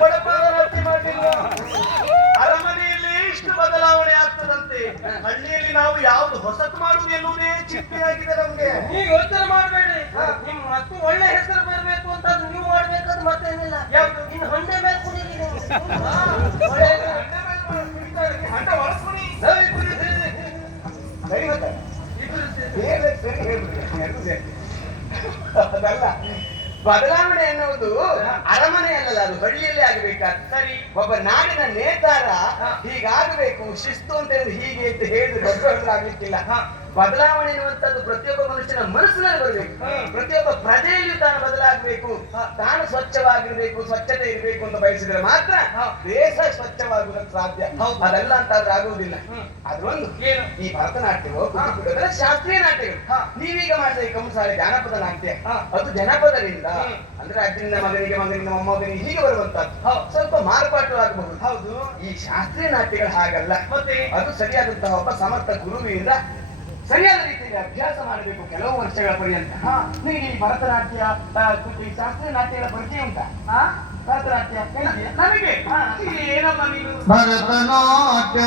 ಬಡಪಾವತಿ ಮಾಡಲಿಲ್ಲ. ಅರಮನೆಯಲ್ಲಿ ಇಷ್ಟು ಬದಲಾವಣೆ ಆಗ್ತದಂತೆ, ಹಳ್ಳಿಯಲ್ಲಿ ನಾವು ಯಾವ್ದು ಹೊಸತು ಮಾಡುವುದು ಎನ್ನುವುದೇ ಚಿಂತೆಯಾಗಿದೆ ನಮ್ಗೆ. ನೀವು ಯೋಚನೆ ಮಾಡಬೇಡಿ, ನಿಮ್ ಮಕ್ಕಳು ಒಳ್ಳೆ ಹೆಸರು ಬರಬೇಕು ಅಂತ ನೀವು ಮಾಡ್ಬೇಕಾದ್ ಮತ್ತೇನಿಲ್ಲ. ಇನ್ನು ಹಂಡೆ ಮೇಲೆ ಕುಡಿಲಿ ನೀವು. ಹಂಡ ಒಳಸ್ಕೊಡಿ. ಅದಲ್ಲ, ಬದಲಾವಣೆ ಎನ್ನುವುದು ಅರಮನೆಯಲ್ಲ, ಅದು ಹಳ್ಳಿಯಲ್ಲಿ ಆಗಬೇಕಾದ. ಸರಿ, ಒಬ್ಬ ನಾಡಿನ ನೇತಾರ ಹೀಗಾಗಬೇಕು, ಶಿಸ್ತು ಅಂತ ಹೇಳಿದ್ರೆ ಹೀಗೆ ಅಂತ ಹೇಳಿದ್ರೆ ದೊಡ್ಡ ಆಗ್ಲಿಕ್ಕಿಲ್ಲ. ಬದಲಾವಣೆ ಎನ್ನುವಂಥದ್ದು ಪ್ರತಿಯೊಬ್ಬ ಮನುಷ್ಯನ ಮನಸ್ಸಿನಲ್ಲಿ ಬರಬೇಕು. ಪ್ರತಿಯೊಬ್ಬ ಪ್ರಜೆಯಲ್ಲಿಯೂ ತಾನು ಬದಲಾಗಬೇಕು, ತಾನು ಸ್ವಚ್ಛವಾಗಿರ್ಬೇಕು, ಸ್ವಚ್ಛತೆ ಇರಬೇಕು ಅಂತ ಬಯಸಿದ್ರೆ ಮಾತ್ರ ದೇಶ ಸ್ವಚ್ಛವಾಗುವುದಕ್ಕೆ ಸಾಧ್ಯ. ಅದೆಲ್ಲ ಅಂತಾದ್ರೆ ಆಗುವುದಿಲ್ಲ. ಅದೊಂದು ಈ ಭರತನಾಟ್ಯವೋ ಕುಚಿಪುಡಿ ಶಾಸ್ತ್ರೀಯ ನಾಟ್ಯಗಳು. ನೀವೀಗ ಮಾಡಿದ ಈ ಕಂಸಾಳೆ ಜಾನಪದ ನಾಟ್ಯ, ಅದು ಜನಪದರಿಂದ ಅಂದ್ರೆ ಅಜ್ಜನಿಂದ ಮಗನಿಗೆ, ಮಗನಿಂದ ಮೊಮ್ಮಗನಿಗೆ ಹೀಗೆ ಬರುವಂತದ್ದು ಸ್ವಲ್ಪ ಮಾರ್ಪಾಟು ಆಗಬಹುದು. ಹೌದು, ಈ ಶಾಸ್ತ್ರೀಯ ನಾಟ್ಯಗಳು ಹಾಗಲ್ಲ. ಮತ್ತೆ ಅದು ಸರಿಯಾದಂತಹ ಒಬ್ಬ ಸಮರ್ಥ ಗುರುವಿನಿಂದ ಸರಿಯಾದ ರೀತಿಯಲ್ಲಿ ಅಭ್ಯಾಸ ಮಾಡಬೇಕು ಕೆಲವು ವರ್ಷಗಳ ಪರ್ಯಂತ. ನಿಮಗೆ ಈ ಭರತನಾಟ್ಯ, ಶಾಸ್ತ್ರೀಯ ನಾಟ್ಯಗಳ ಪರಿಚಯ ಉಂಟಾ? ಭರತನಾಟ್ಯ ನನಗೆ ಏನಮ್ಮ ನೀನು ಭರತನಾಟ್ಯ